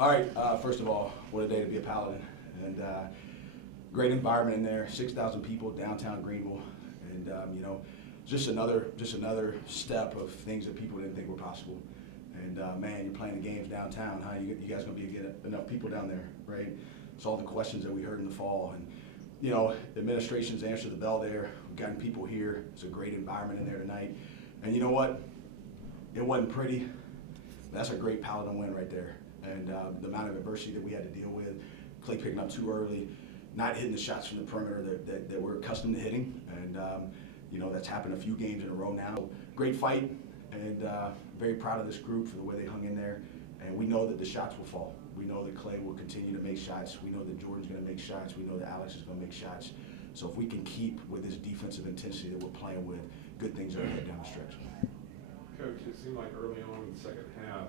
All right, first of all, what a day to be a Paladin. And great environment in there, 6,000 people, downtown Greenville. And, just another step of things that people didn't think were possible. And man, you're playing the games downtown, huh? You guys gonna get enough people down there, right? It's all the questions that we heard in the fall. And, the administration's answered the bell there. We've gotten people here. It's a great environment in there tonight. And you know what? It wasn't pretty. That's a great Paladin win right there. And the amount of adversity that we had to deal with, Clay picking up too early, not hitting the shots from the perimeter that we're accustomed to hitting. And, that's happened a few games in a row now. Great fight, and very proud of this group for the way they hung in there. And we know that the shots will fall. We know that Clay will continue to make shots. We know that Jordan's going to make shots. We know that Alex is going to make shots. So if we can keep with this defensive intensity that we're playing with, good things are ahead down the stretch. Coach, it seemed like early on in the second half,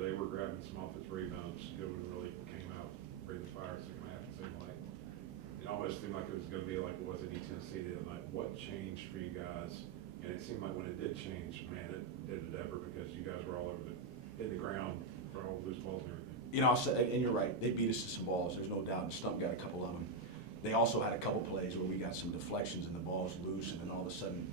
they were grabbing some offensive rebounds. Goodwin really came out, breathing fire second half. It seemed like it almost seemed like it was going to be like it was at East Tennessee the other night. What changed for you guys? And it seemed like when it did change, man, it did it ever because you guys were all over in the ground for all loose balls and everything. And you're right. They beat us to some balls. There's no doubt. And Stump got a couple of them. They also had a couple plays where we got some deflections and the ball's loose, and then all of a sudden,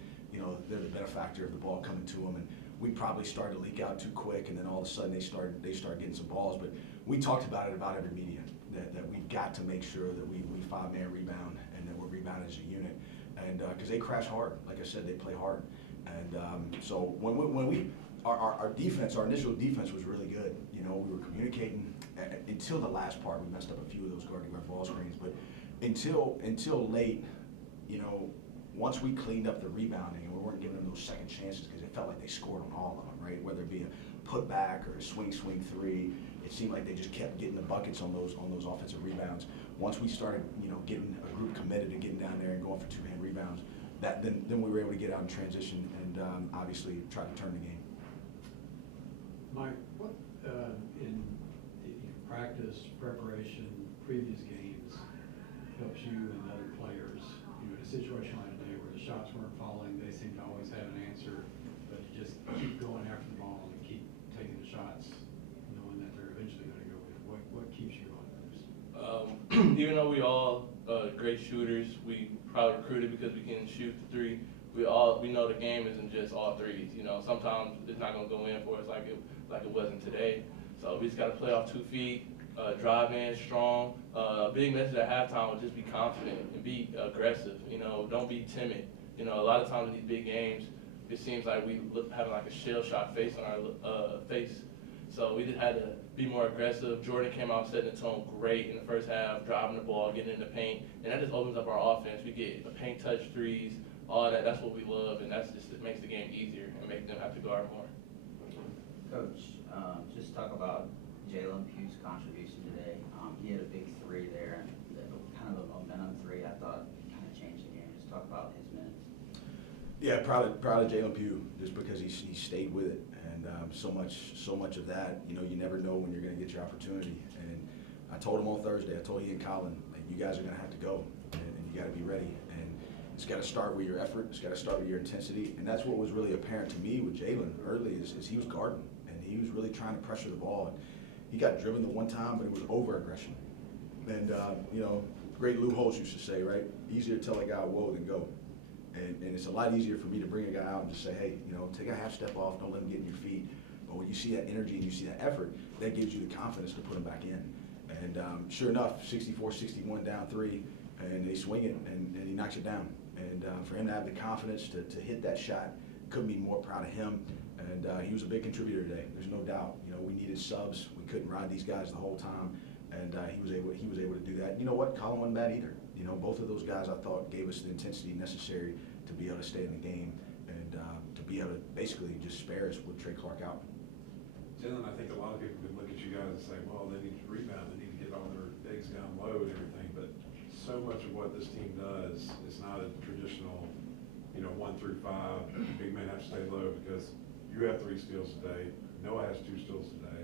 they're the benefactor of the ball coming to them. And we probably started to leak out too quick, and then all of a sudden they start getting some balls. But we talked about it about every media, that we got to make sure that we five-man rebound and that we're rebounded as a unit. And because they crash hard. Like I said, they play hard. And so when our defense, our initial defense was really good. We were communicating until the last part. We messed up a few of those guarding our ball screens, but until late, once we cleaned up the rebounding and we weren't giving them those second chances because it felt like they scored on all of them, right? Whether it be a putback or a swing three, it seemed like they just kept getting the buckets on those offensive rebounds. Once we started, getting a group committed to getting down there and going for two-hand rebounds, then we were able to get out in transition and obviously try to turn the game. Mike, what in practice, preparation, previous games helps you and other players, in a situation like today where the shots weren't falling, they seem to always have an answer, but you just keep going after the ball and keep taking the shots, knowing that they're eventually going to go in. What keeps you going those? Even though we all great shooters, we probably recruited because we can shoot the three. We know the game isn't just all threes. Sometimes it's not going to go in for us like it wasn't today. So we just got to play off 2 feet, drive in strong. A big message at halftime was just be confident and be aggressive. Don't be timid. A lot of times in these big games, it seems like we having like a shell shock face on our face. So we just had to be more aggressive. Jordan came out setting the tone great in the first half, driving the ball, getting in the paint, and that just opens up our offense. We get a paint touch threes, all that. That's what we love, and it makes the game easier and makes them have to guard more. Coach, just talk about Jalen Pugh's contribution today. He had a big three there, and kind of a momentum three. I thought kind of changed the game. Just talk about his minutes. Yeah, proud of Jalen Pugh just because he stayed with it, and so much of that. You never know when you're going to get your opportunity. And I told him on Thursday. I told he and Colin, you guys are going to have to go, and you got to be ready. And it's got to start with your effort. It's got to start with your intensity, and that's what was really apparent to me with Jalen early is he was guarding, and he was really trying to pressure the ball. And he got driven the one time, but it was over aggression. And great Lou Holtz used to say, right? Easier to tell a guy whoa than go. And it's a lot easier for me to bring a guy out and just say, hey, take a half step off, don't let him get in your feet. But when you see that energy and you see that effort, that gives you the confidence to put him back in. And sure enough, 64-61 down three, and they swing it, and he knocks it down. And for him to have the confidence to hit that shot, couldn't be more proud of him. And he was a big contributor today. There's no doubt. We needed subs. We couldn't ride these guys the whole time, and he was able to do that. You know what? Colin wasn't bad either. Both of those guys I thought gave us the intensity necessary to be able to stay in the game and to be able to basically just spare us with Trey Clark out. Jalen, I think a lot of people could look at you guys and say, well, they need to rebound, they need to get all their bigs down low and everything, but so much of what this team does is not a traditional, 1 through 5, big men have to stay low because you have 3 steals today, Noah has 2 steals today.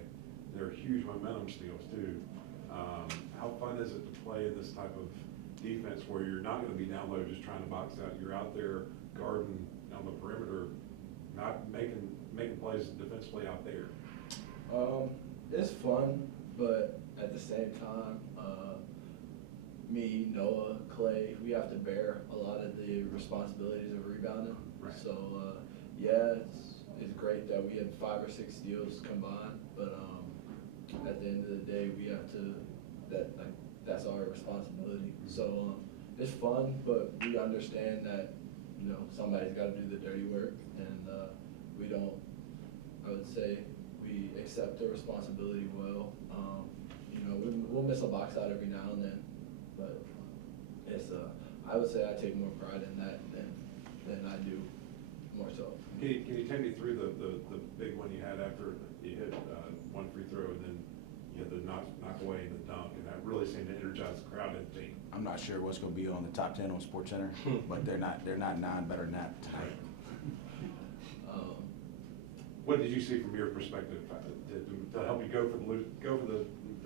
They're huge momentum steals too. How fun is it to play in this type of defense where you're not going to be down low just trying to box out? You're out there guarding on the perimeter, not making plays defensively out there. It's fun, but at the same time, me, Noah, Clay, we have to bear a lot of the responsibilities of rebounding. Right. So, yeah, it's great that we had 5 or 6 steals combined, but at the end of the day, we have to, that's our responsibility. So, it's fun, but we understand that, you know, somebody's got to do the dirty work, and we don't, I would say, we accept the responsibility well. You know, we'll miss a box out every now and then, but it's, I would say I take more pride in that than I do more so. Can you take me through the big one you had after you hit one free throw and then you had the knock away and the dunk, and that really seemed to energize the crowd, didn't it? I'm not sure what's going to be on the top 10 on SportsCenter, but they're not 9 better than that tonight. What did you see from your perspective to help you go for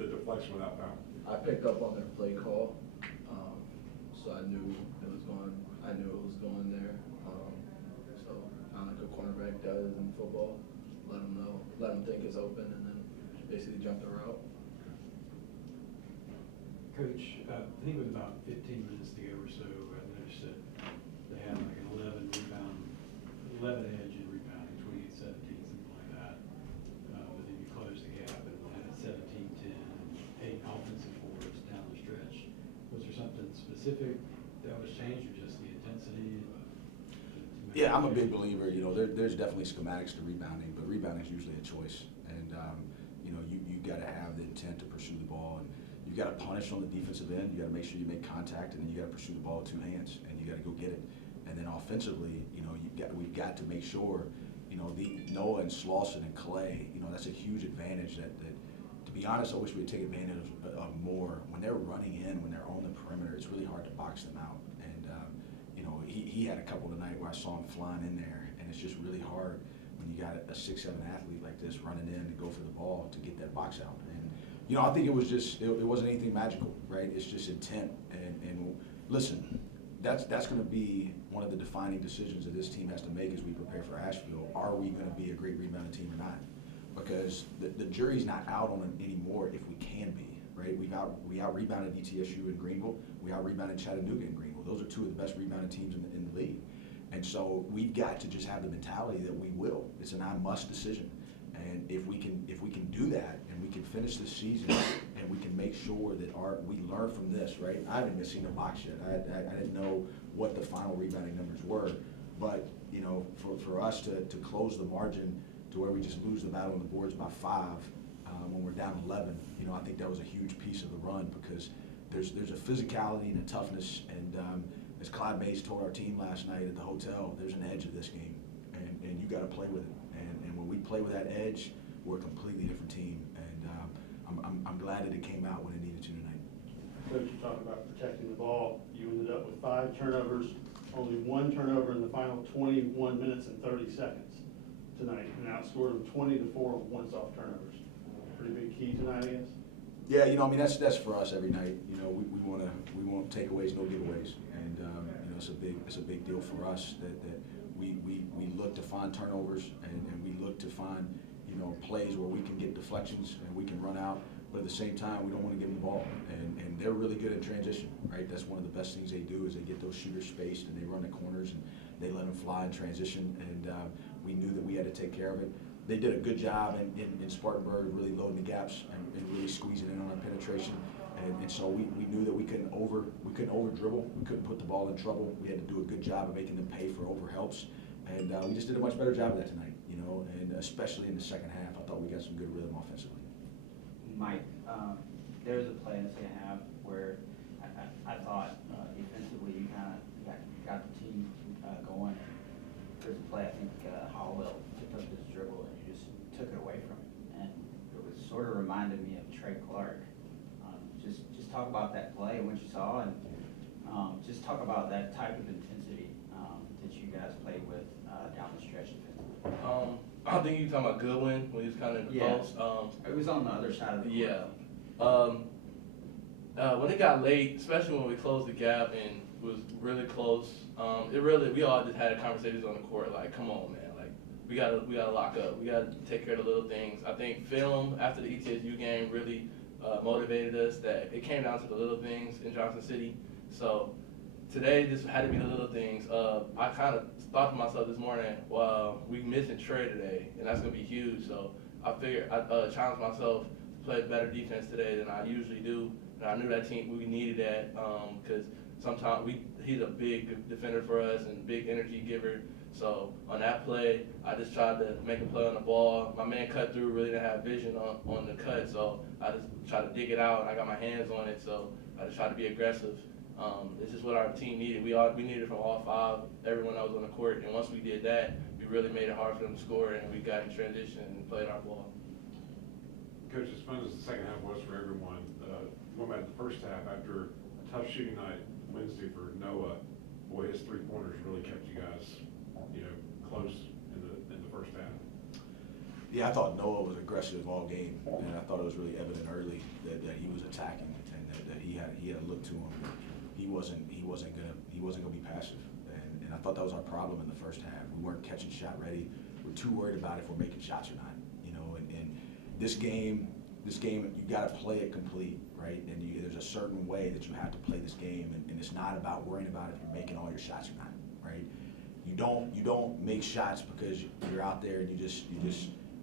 the deflection without foul? I picked up on their play call, so I knew it was going there. So kind of like a cornerback does in football, let them think it's open, and then basically jump the route. Coach, I think with about 15 minutes to go or so, I noticed that they had like an 11 edge in rebounding, 28-17, something like that. But then you closed the gap and had 17-10, 8 offensive boards down the stretch. Was there something specific that was changed, or just the intensity? Yeah, I'm a big believer. You know, there's definitely schematics to rebounding, but rebounding is usually a choice. And, you know, you got to have the intent to pursue the ball. And you got to punish on the defensive end. You got to make sure you make contact, and then you got to pursue the ball with 2 hands, and you got to go get it. And then offensively, you know, we've got to make sure, you know, Noah and Slawson and Clay, you know, that's a huge advantage that to be honest, I wish we'd take advantage of more. When they're running in, when they're on the perimeter, it's really hard to box them out. And, you know, he had a couple tonight where I saw him flying in there, and it's just really hard when you got a 6'7" athlete like this running in to go for the ball to get that box out. And, you know, I think it was just, it wasn't anything magical, right? It's just intent. And listen, that's going to be one of the defining decisions that this team has to make as we prepare for Asheville. Are we going to be a great rebounding team or not? Because the jury's not out on it anymore if we can be, right? We out rebounded ETSU in Greenville. We out rebounded Chattanooga in Greenville. Those are 2 of the best rebounding teams in the league. And so we've got to just have the mentality that we will. It's an I must decision. And if we can do that, and we can finish this season, and we can make sure that we learn from this, right? I haven't even seen the box yet. I didn't know what the final rebounding numbers were, but you know, for us to close the margin to where we just lose the battle on the boards by 5 when we're down 11, you know, I think that was a huge piece of the run, because there's a physicality and a toughness, and as Clyde Mays told our team last night at the hotel, there's an edge of this game, and you got to play with it. And when we play with that edge, we're a completely different team. And I'm glad that it came out when it needed to tonight. Coach, you talk about protecting the ball. You ended up with 5 turnovers, only 1 turnover in the final 21 minutes and 30 seconds tonight, and outscored them 20-4 on 1 soft turnovers. Pretty big key tonight, I guess. Yeah, you know, I mean, that's for us every night. You know, we want takeaways, no giveaways, and you know, it's a big deal for us that we look to find turnovers, and we look to find, you know, plays where we can get deflections and we can run out, but at the same time, we don't want to give them the ball. And they're really good in transition, right? That's one of the best things they do, is they get those shooters spaced, and they run the corners, and they let them fly in transition, and we knew that we had to take care of it. They did a good job in Spartanburg, really loading the gaps and really squeezing in on our penetration. And so we knew that we couldn't over dribble. We couldn't put the ball in trouble. We had to do a good job of making them pay for over helps. And we just did a much better job of that tonight, you know, and especially in the second half, I thought we got some good rhythm offensively. Mike, there's a play in the second half where I thought defensively you kind of got the team going. There's a play, I think Hollowell picked up this dribble and you just took it away from him. And it was sort of reminded me of Trey Clark. Just talk about that play and what you saw, and just talk about that type of intensity that you guys played with down the stretch defensively. I think you're talking about Goodwin when he was kind of in the post. It was on the other side of the court. Yeah. When it got late, especially when we closed the gap and was really close, we all just had conversations on the court, like, come on, man, like, we gotta lock up. We gotta take care of the little things. I think film after the ETSU game really motivated us that it came down to the little things in Johnson City. So today, this had to be the little things. I kind of thought to myself this morning, well, we missing Trey today, and that's gonna be huge. So I figured I challenged myself to play better defense today than I usually do, and I knew that team we needed that because sometimes he's a big defender for us and big energy giver. So on that play, I just tried to make a play on the ball. My man cut through, really didn't have vision on the cut, so I just tried to dig it out, and I got my hands on it. So I just tried to be aggressive. It's just what our team needed. We needed it from all five, everyone that was on the court, and once we did that, we really made it hard for them to score, and we got in transition and played our ball. Coach, as fun as the second half was for everyone, going back to the first half, after a tough shooting night Wednesday for Noah, boy, his three-pointers really kept you guys, close in the first half. Yeah, I thought Noah was aggressive all game, and I thought it was really evident early that he was attacking and that he had a look to him. He wasn't gonna be passive, and I thought that was our problem in the first half. We weren't catching shot ready. We're too worried about if we're making shots or not, and this game you got to play it complete, right? And there's a certain way that you have to play this game, and it's not about worrying about if you're making all your shots or not, right? You don't make shots because you're out there and you just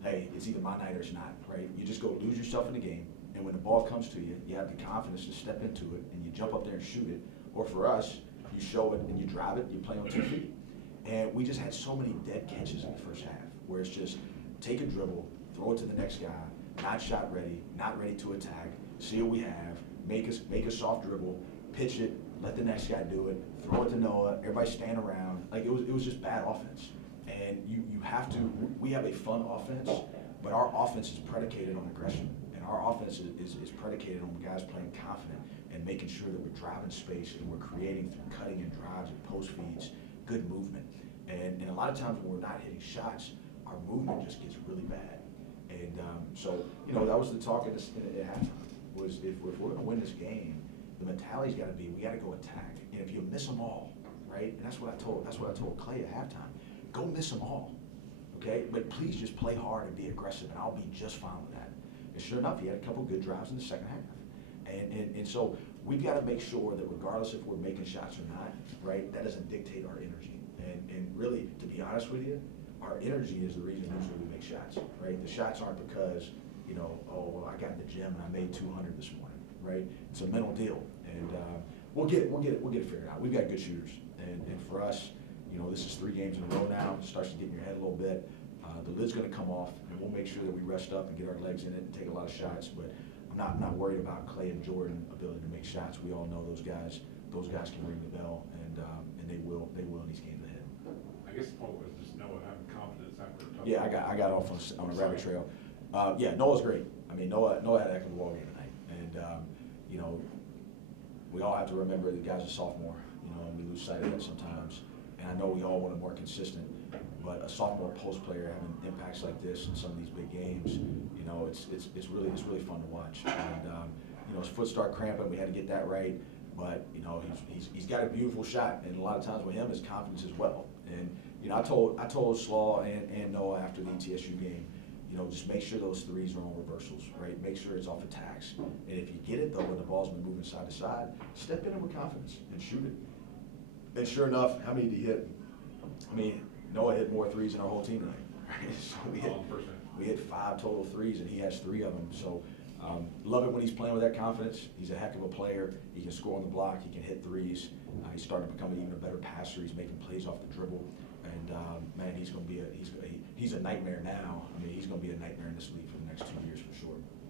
hey, it's either my night or it's not, right? You just go lose yourself in the game, and when the ball comes to you, you have the confidence to step into it and you jump up there and shoot it. Or for us, you show it and you drive it, you play on 2 feet. And we just had so many dead catches in the first half where it's just take a dribble, throw it to the next guy, not shot ready, not ready to attack, see what we have, make a soft dribble, pitch it, let the next guy do it, throw it to Noah, everybody stand around. Like it was just bad offense. And we have a fun offense, but our offense is predicated on aggression. And our offense is predicated on guys playing confident and making sure that we're driving space and we're creating through cutting and drives and post feeds, good movement. And a lot of times when we're not hitting shots, our movement just gets really bad. And so, that was the talk at halftime, was if we're going to win this game, the mentality's got to be, we got to go attack. And if you miss them all, right? And that's what I told Clay at halftime. Go miss them all, okay? But please just play hard and be aggressive, and I'll be just fine with that. And sure enough, he had a couple good drives in the second half. And so we've got to make sure that regardless if we're making shots or not, right, that doesn't dictate our energy. And really, to be honest with you, our energy is the reason usually we make shots, right? The shots aren't because, I got in the gym and I made 200 this morning, right? It's a mental deal, and we'll get it figured out. We've got good shooters, and for us, this is 3 games in a row now. It starts to get in your head a little bit. The lid's going to come off, and we'll make sure that we rest up and get our legs in it and take a lot of shots. But I'm not worried about Clay and Jordan ability to make shots. We all know those guys. Those guys can ring the bell, and they will in these games ahead. I guess the point was just Noah having confidence after a tough. Yeah, I got off on a rabbit trail. Noah's great. I mean, Noah had a heck of a ball game tonight, and we all have to remember the guy's a sophomore. And we lose sight of that sometimes. And I know we all want him more consistent, but a sophomore post player having impacts like this in some of these big games, it's really fun to watch. And his foot started cramping. We had to get that right, but he's got a beautiful shot, and a lot of times with him, his confidence as well. And I told Slaw and Noah after the ETSU game, just make sure those threes are on reversals, right? Make sure it's off attacks. And if you get it though, when the ball's been moving side to side, step in it with confidence and shoot it. And sure enough, how many did he hit? I mean, Noah hit more threes than our whole team tonight, right? So we hit 5 total threes, and he has 3 of them. So love it when he's playing with that confidence. He's a heck of a player. He can score on the block. He can hit threes. He's starting to become even a better passer. He's making plays off the dribble. And man, he's a nightmare now. I mean, he's going to be a nightmare in this league for the next 2 years for sure.